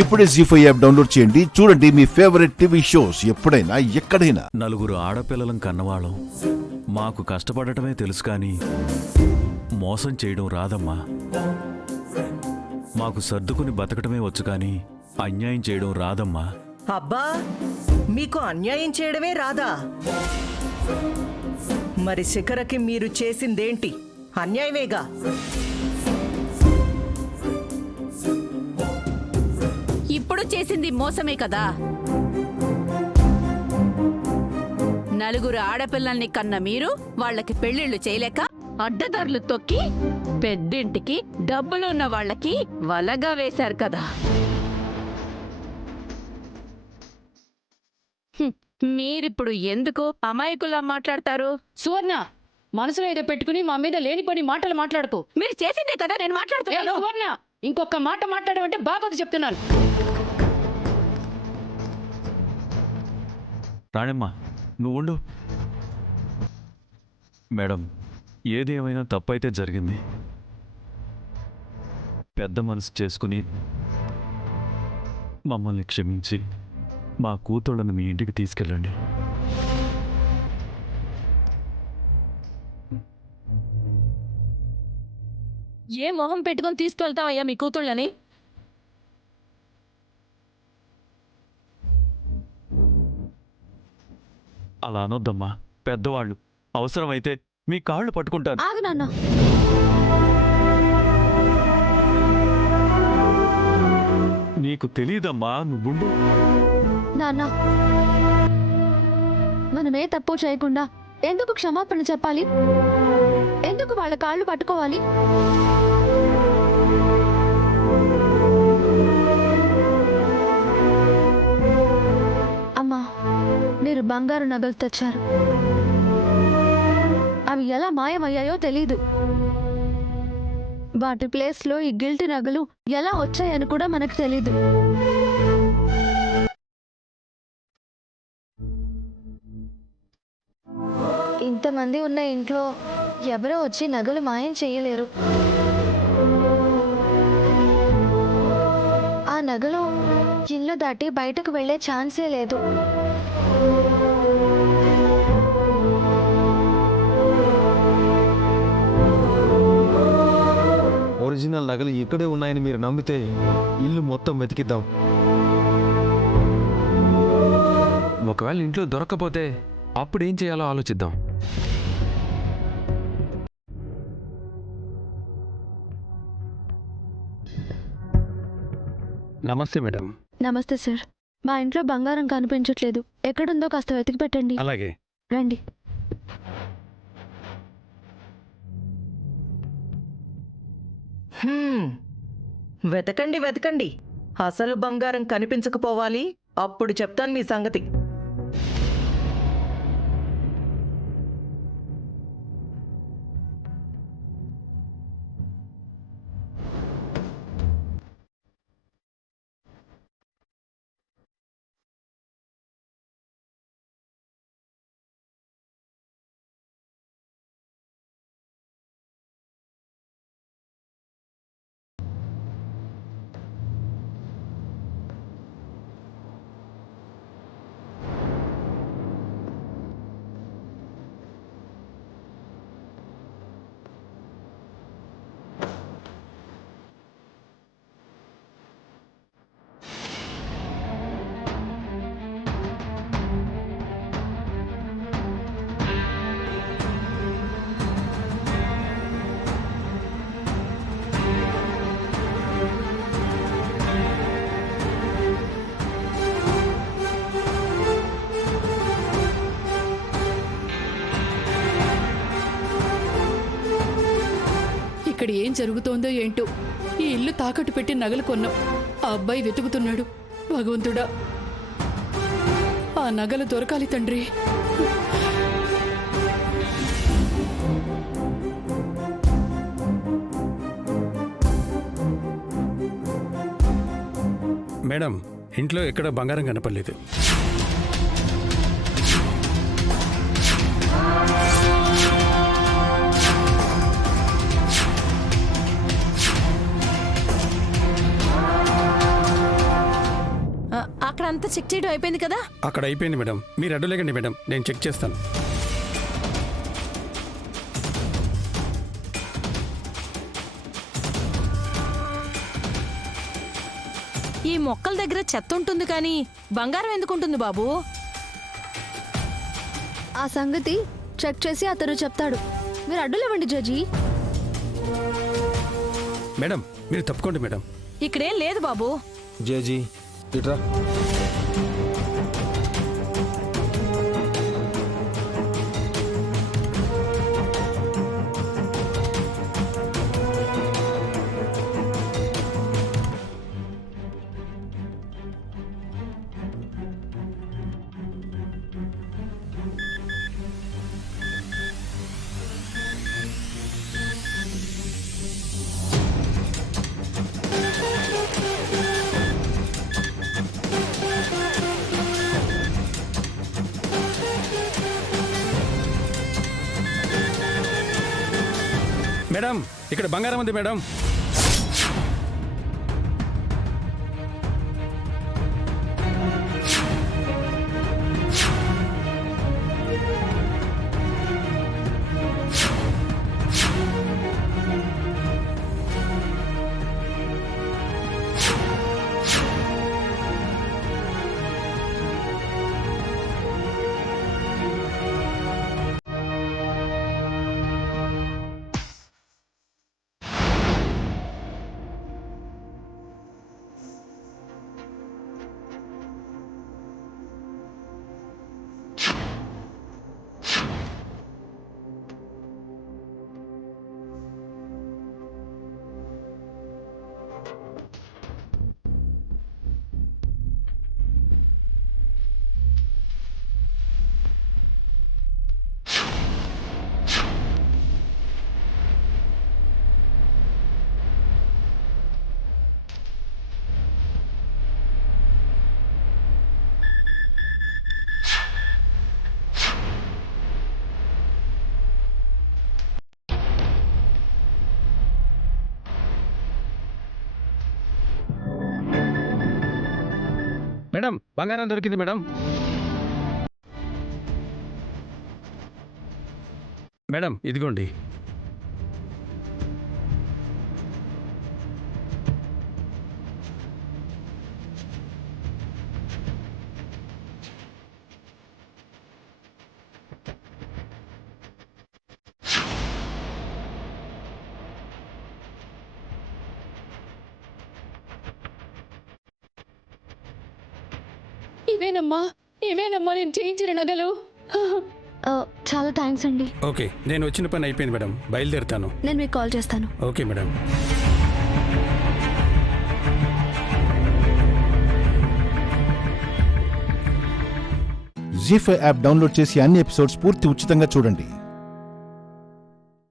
ఇప్పుడే జీ5 app download చేయండి. చూడండి మీ ఫేవరెట్ టీవీ షోస్ ఎప్పుడైనా ఎక్కడైనా. నలుగురు ఆడపిల్లలం కన్నవాళ్ళం. మాకు కష్టపడటమే తెలుసు కానీ మోసం చేయడం రాదమ్మా. మాకు సర్దుకుని బతకటమే వచ్చు కానీ అన్యాయం చేయడం రాదమ్మా. అబ్బా, మీకు అన్యాయం చేయడమే రాదా? మరి శిఖరకి మీరు చేసిందేంటి? అన్యాయమేగా. ఇప్పుడు చేసింది మోసమే కదా. నలుగురు ఆడపిల్లల్ని కన్న మీరు వాళ్ళకి పెళ్లిళ్లు చేయలేక అడ్డదారులు తొక్కి పెద్దింటికి డబ్బులున్న వాళ్ళకి వలగా వేశారు కదా. మీరిప్పుడు ఎందుకు అమాయకుల్లా మాట్లాడతారు? సువర్ణ, మనసులో ఏదో పెట్టుకుని మా మీద లేనిపోని మాటలు మాట్లాడుకో. మీరు చేసిందే కదా నేను మాట్లాడుతున్నాను. సువర్ణ, ఇంకొక మాట మాట్లాడమంటే బాగోదు చెప్తున్నాను. రాణమ్మా, నువ్వు ఉండు. మేడం, ఏది ఏమైనా తప్పైతే జరిగింది. పెద్ద మనసు చేసుకుని మమ్మల్ని క్షమించి మా కూతుళ్ళను మీ ఇంటికి తీసుకెళ్ళండి. ఏ మొహం పెట్టుకొని తీసుకెళ్తావయ్యా మీ కూతుళ్ళని? అలా అనొద్దమ్మా. పెద్దవాళ్ళు, అవసరమైతే మీ కాళ్ళు పట్టుకుంటారు. ఆగు నాన్న. నీకు తెలియదమ్మా, నువ్వుండు. నాన్న, మనమే తప్పు చేయకుండా ఎందుకు క్షమాపణ చెప్పాలి? ఎందుకు వాళ్ళ కాళ్ళు పట్టుకోవాలి? అమ్మా, మీరు బంగారు నగలు తెచ్చారు. అవి ఎలా మాయమయ్యాయో తెలీదు. వాటి ప్లేస్లో ఈ గిల్ట్ నగలు ఎలా వచ్చాయని కూడా మనకు తెలీదు. ఇంతమంది ఉన్న ఇంట్లో ఎవరో వచ్చి నగలు మాయం చేయలేరు. ఆ నగలు ఇల్లు దాటి బయటకు వెళ్ళే ఛాన్సే లేదు. ఒరిజినల్ నగలు ఇక్కడే ఉన్నాయని మీరు నమ్మితే ఇల్లు మొత్తం వెతికిద్దాం. ఒకవేళ ఇంట్లో దొరకకపోతే అప్పుడేం చేయాలో ఆలోచిద్దాం. నమస్తే మేడం. నమస్తే సార్. మా ఇంట్లో బంగారం కనిపించట్లేదు. ఎక్కడుందో కాస్త వెతికి పెట్టండి. అలాగే రండి. వెతకండి వెతకండి. అసలు బంగారం కనిపించకపోవాలి. అప్పుడు చెప్తాను మీ సంగతి. ఇక్కడ ఏం జరుగుతోందో ఏంటో. ఈ ఇల్లు తాకట్టు పెట్టి నగలు కొన్నాం. ఆ అబ్బాయి వెతుకుతున్నాడు. భగవంతుడా, ఆ నగలు దొరకాలి తండ్రి. మేడం, ఇంట్లో ఎక్కడ బంగారం కనపడలేదు. అక్కడ అంతా చెక్ చేయడం అయిపోయింది కదా? అక్కడ అయిపోయింది మేడం. మీరు అడ్డులేకండి మేడం, నేను చెక్ చేస్తాను. ఈ మొక్కల దగ్గర చెత్త ఉంటుంది కానీ బంగారం ఎందుకుంటుంది బాబు? ఆ సంగతి చెక్ చేసి అతను చెప్తాడు. మీరు అడ్డులేవండి జడ్జి. మేడం మీరు తప్పుకోండి మేడం. ఇక్కడేం లేదు బాబు. జేజీ ఇట్రా. మేడం ఇక్కడ బంగారం ఉంది మేడం. మేడం బంగారం దొరికింది మేడం. మేడం ఇదిగోండి. ఇవేనమ్మా నేను చేయించిన నగలు. చాలా థ్యాంక్స్ అండి. ఓకే నేను వచ్చిన పని అయిపోయింది మేడం, బయలుదేరుతాను. నేను మీకు కాల్ చేస్తాను. Okay madam. ZEE5 app download చేసి అన్ని ఎపిసోడ్స్ పూర్తి ఉచితంగా చూడండి.